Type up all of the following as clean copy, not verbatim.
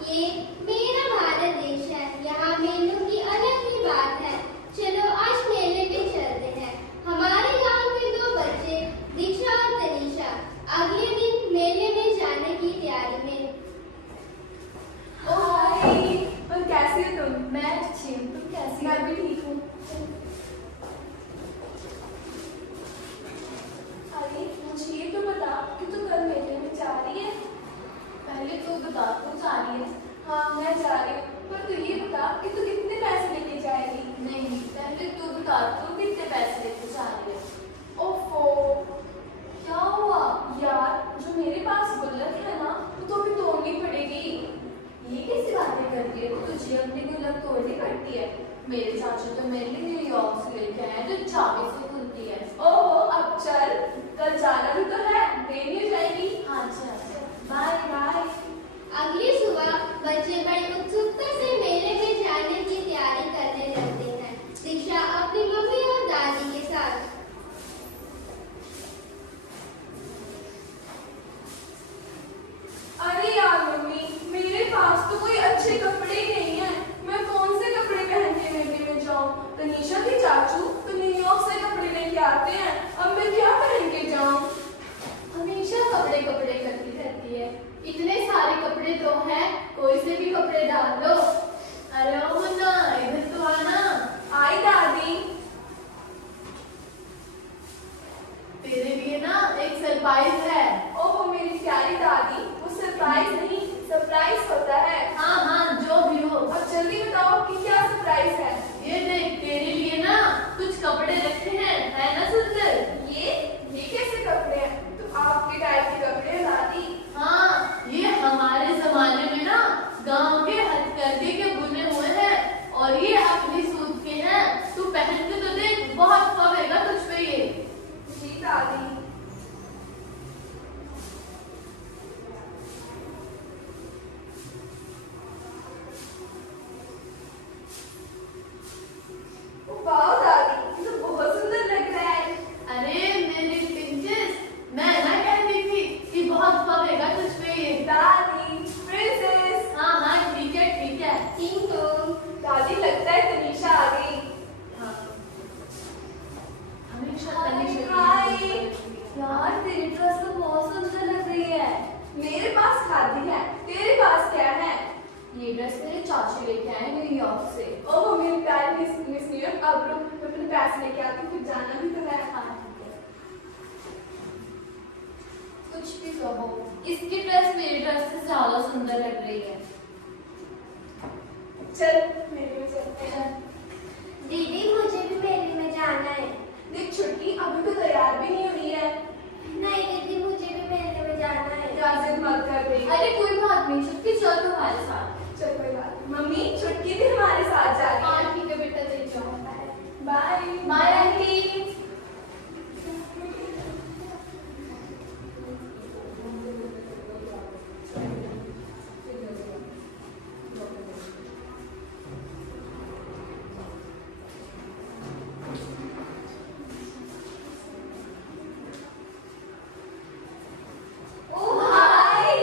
ये मेरा भारत देश है, यहाँ मेलों की अलग ही बात है। चलो आज मेले में चलते हैं। हमारे गांव के दो बच्चे दीक्षा और तनीषा अगले दिन मेले में जाने की तैयारी में। हाय, और कैसी हो तुम? मैं अच्छी हूँ, तुम कैसी हो? मैं भी ठीक हूँ। अरे मुझे ये तो बता कि तू कल मेले में जा रही है। पहले तू बता, तू जा रही है? हाँ मैं जा रही हूँ, पर तू ये बता कि तू कितने पैसे लेके जाएगी? नहीं, पहले तू बता, तू कितने पैसे लेके जा रही है? ओफो, क्या हुआ? यार जो मेरे पास गुल्लक है ना वो तो अभी तोड़नी पड़ेगी। ये कैसी बातें करती है? तुझे अपनी गुल्लक तोड़नी पड़ती है? मेरे चाचू तो मेरे लिए न्यूयॉर्क से लेके आए हैं, जो चाबी से खुलती है। ओहो अब चल, कल जाना भी तो है, देरी हो जाएगी। हाँ चल, बाय बाय। अगली सुबह बच्चे बड़ी उत्सुकता से मेले में जाने की तैयारी करने लगते हैं। दीक्षा अपनी मम्मी और दादी के साथ। अरे यार मम्मी, मेरे पास तो कोई अच्छे कपड़े नहीं है, मैं कौन से कपड़े पहन के मेले में जाऊं? तनीषा के चाचू तो न्यूयॉर्क से कपड़े लेके आते हैं, अब मैं क्या पहन के जाऊं? हमेशा कपड़े कपड़े करती रहती है। इतने सारे कपड़े तो हैं, कोई से भी कपड़े डाल लो। अरे ओ मुन्ना, इधर तो आना। आई दादी। तेरे लिए ना एक सरप्राइज है। ओहो मेरी प्यारी दादी, वो सरप्राइज नहीं सरप्राइज होता है। हाँ हाँ, जो भी हो। अब जल्दी बताओ कि क्या सरप्राइज है? ये देख, तेरे लिए ना कुछ कपड़े रखे हैं, है ना सुंदर? ये कैसे कपड़े हैं? तो आपके टाइप के कपड़े हैं दादी? हाँ, ये हमारे जमाने में ना गांव के हथकरघे के बुने हुए हैं, और ये अपनी सूत के हैं। तू पहन के तो देख, बहुत फबेगा तुझ पे ये। जी दादी। वाह दादी, ये तो बहुत सुंदर लग रहा है। अरे मेरी प्रिंसेस, मैं ना कहती थी कि बहुत फबेगा तुझ पे ये। दादी, प्रिंसेस। हाँ हाँ, ठीक है ठीक है। टिंग टोंग। दादी लगता है तनीषा आ गई। हाँ, हमेशा हाय, तनीषा हाय। यार तेरी ड्रेस तो बहुत सुंदर लग रही है। मेरे पास खादी है, तेरे पास क्या है? ये ड्रेस मेरे चाचू लेके आए न्यूयॉर्क से। ओह मेरी प्यारी मिस न्यूयॉर्क, अब रुक मैं अपने पैसे लेके आती हूँ, फिर जाना भी तो है। हाँ, ठीक है। कुछ भी कहो, इसकी ड्रेस मेरी ड्रेस से ज्यादा सुंदर लग रही है। चल मेरे में चलते हैं। दीदी मुझे भी मेले में जाना है। देख छुट्टी अभी तो तैयार भी नहीं हुई है। नहीं दीदी, मुझे भी मेले में जाना है। यार जिद मत कर दे। अरे कोई बात नहीं, छुट्टी चल तुम्हारे साथ। चल कोई बात नहीं। मम्मी छुट्टी भी हमारे साथ जा रही है। हाँ ठीक है बेटा, चल जाओ। Bye bye aunty. Oh hi.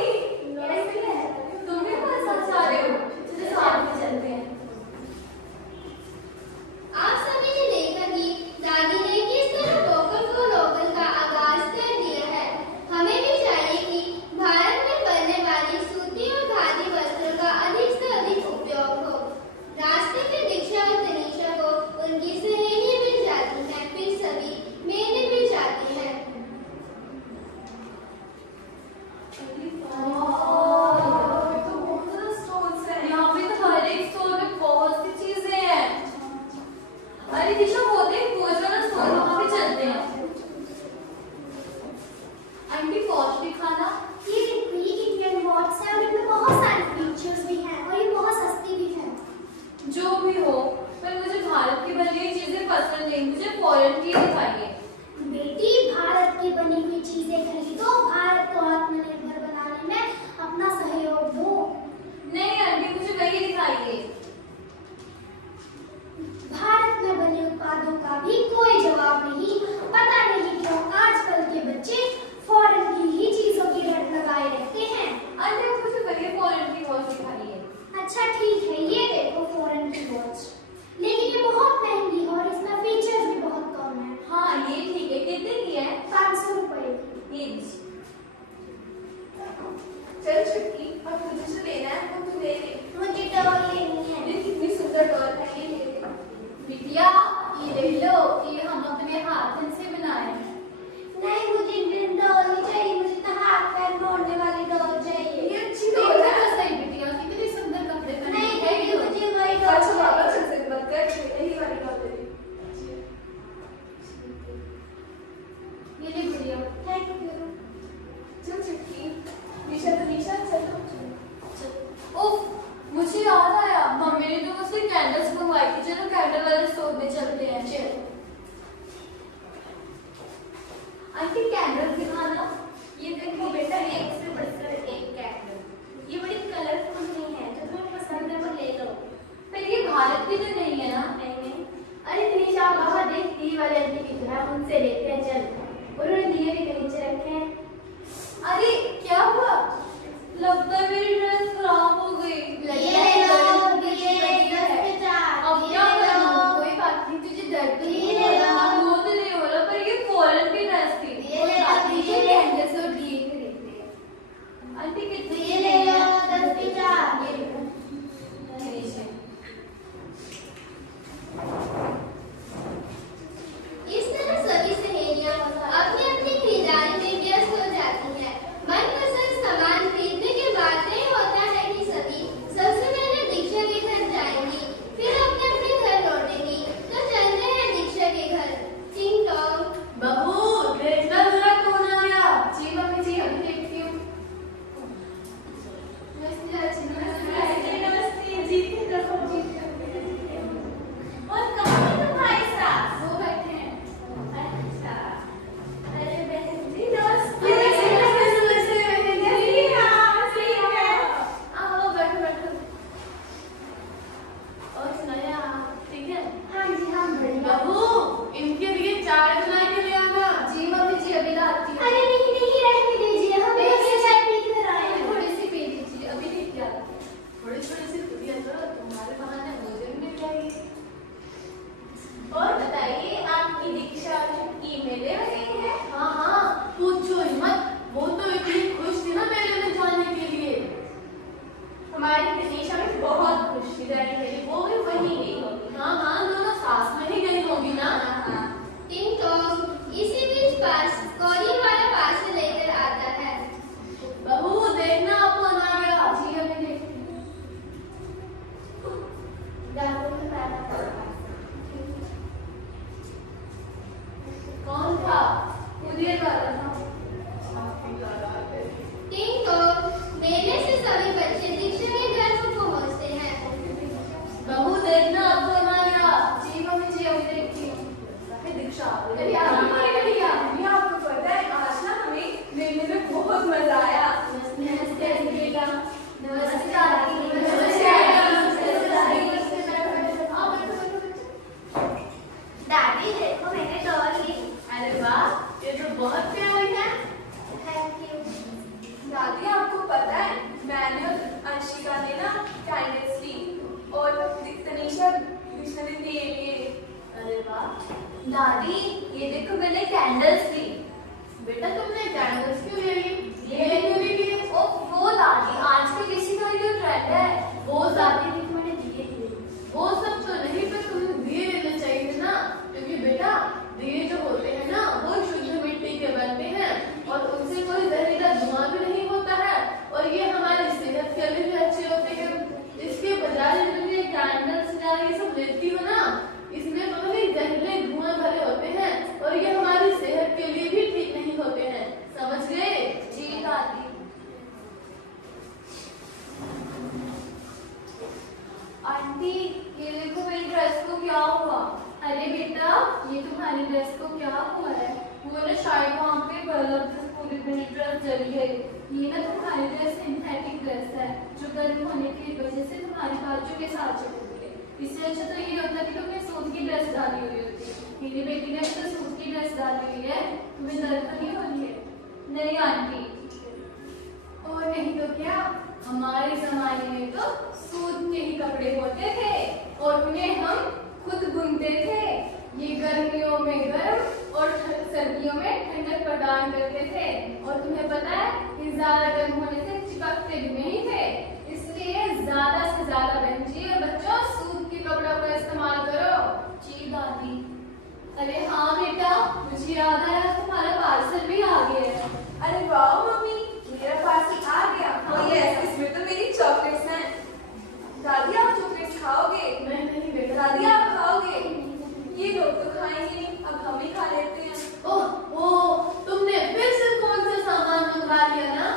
चलिए, ये ना तुम्हारी ड्रेस सिंथेटिक ड्रेस है जो गर्म होने की वजह से तुम्हारी बाजू के साथ चिपकती है। इससे अच्छा तो ये होता कि तुमने सूट की ड्रेस डाली हुई होती। मेरी बेटी ने तो सूट की ड्रेस डाली हुई है, तुम्हें दर्द तो नहीं हो रही है? नहीं आंटी, और नहीं तो क्या, हमारे जमाने में तो सूट के ही कपड़े होते थे और उन्हें हम खुद बुनते थे। ये गर्मियों में गर्म और सर्दियों में ठंडक प्रदान करते थे। और तुम्हें पता है कि ज्यादा गर्म होने से चिपकते भी नहीं थे। इसलिए ज्यादा से ज्यादा बहन जी और बच्चों सूट के कपड़ों का इस्तेमाल करो। जी दादी। अरे हाँ बेटा, मुझे याद आया तुम्हारा पार्सल भी आ गया है। अरे वाह मम्मी, मेरा पार्सल आ गया। हाँ यस, इसमें तो मेरी चॉकलेट्स हैं। दादी आप चॉकलेट्स खाओगे? मैं नहीं बेटा। दादी आप खाओगे? ये लोग तो खाएंगे नहीं, अब हम ही खा लेते हैं। ओह, तुमने फिर से कौन सा सामान मंगवा लिया ना?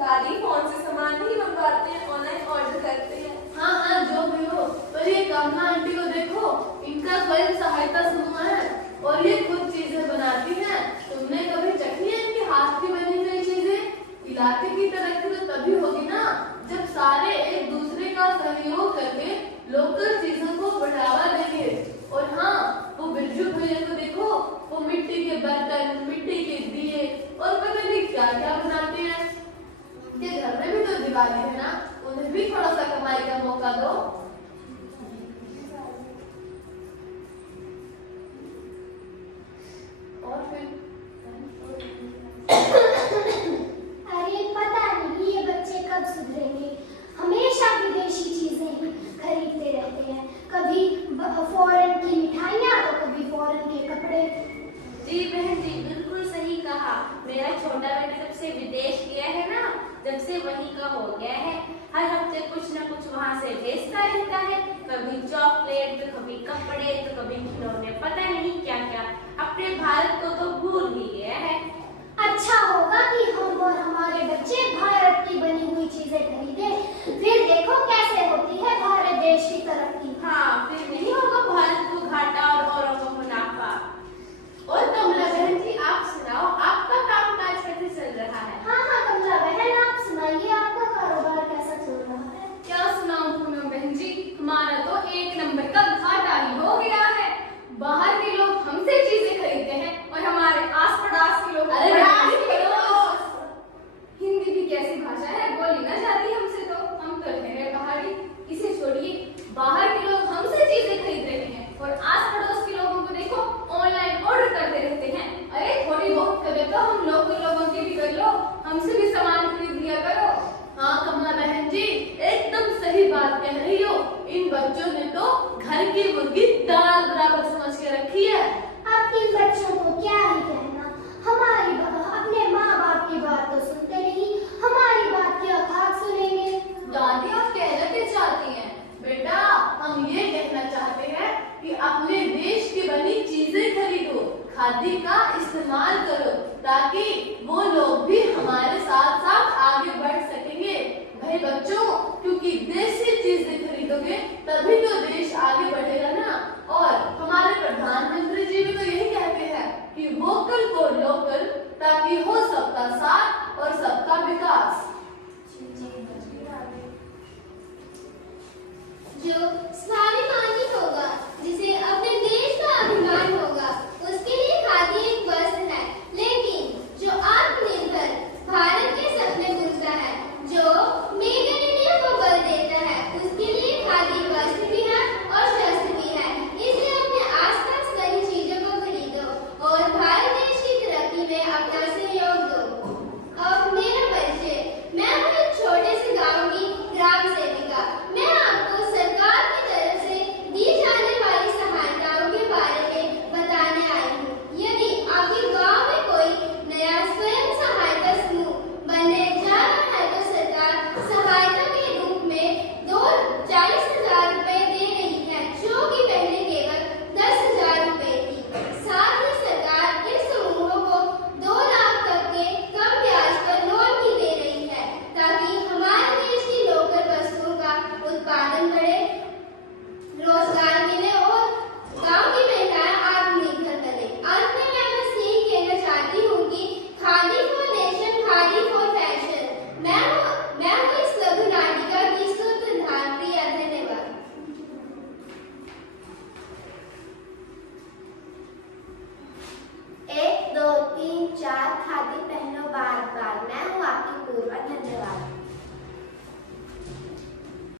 दादी फोन से सामान नहीं मंगवाते हैं, ऑनलाइन ऑर्डर करते हैं। हाँ, जो भी हो, पर ये कमला आंटी को देखो, इनका स्वयं सहायता समूह है और ये खुद चीजें बनाती हैं। तुमने कभी चखी है इनके हाथ की बनी हुई चीजें? इलाके की तरक्की तो तभी होगी ना जब सारे एक दूसरे का सहयोग करके लोकल चीजों को बढ़ावा देंगे। और हाँ, वो बिरजू भैया को देखो, वो मिट्टी के बर्तन, मिट्टी के दिए और पता नहीं क्या क्या बनाते हैं। उनके घर में भी तो दिवाली है ना, उन्हें भी थोड़ा सा कमाई का मौका दो। और फिर अरे पता नहीं ये बच्चे कब सुधरेंगे। हमेशा विदेशी चीजें ही खरीदते रहते हैं, कभी फॉरेन की मिठाइयाँ तो कभी फॉरेन के कपड़े। जी बहन जी, बिल्कुल सही कहा। मेरा छोटा बेटा जब से विदेश गया है ना, जब से वहीं का हो गया है, हर हफ्ते कुछ न कुछ वहाँ से भेजता रहता है। कभी चॉकलेट तो कभी कपड़े तो कभी खिलौने, पता नहीं क्या क्या। अपने भारत को तो भूल ही गया है। अच्छा होगा कि हम और हमारे बच्चे भारत की बनी हुई चीजें खरीदें, फिर देखो कैसे होती है भारत देश की तरक्की। हाँ, फिर नहीं होगा भारत को घाटा और औरों को मुनाफा। और कमला बहन जी, आप सुनाओ, आपका कामकाज कैसे चल रहा है? हाँ कमला बहन, आप सुनाइए, आपका कारोबार कैसा चल रहा है? क्या सुनाऊं पूनम बहन जी, हमारा तो एक नंबर का घाटा ही हो गया है। बाहर के लोग हमसे चीजें खरीदते हैं और हमारे आस पड़ोस के लोग हिंदी भी कैसी भाषा है, बोली ना जाती हमसे। तो हम तो ठहरे पहाड़ी, इसे छोड़िए। बाहर के लोग हमसे चीजें खरीद रहे हैं और आस पड़ोस के लोगों को देखो ऑनलाइन ऑर्डर करते रहते हैं। अरे थोड़ी बहुत कदर तो हम लोगों की भी कर लो, हमसे भी सामान खरीद लिया करो। हाँ कमला बहन जी, एकदम सही बात कह रही हो। इन बच्चों ने तो घर की मुर्गी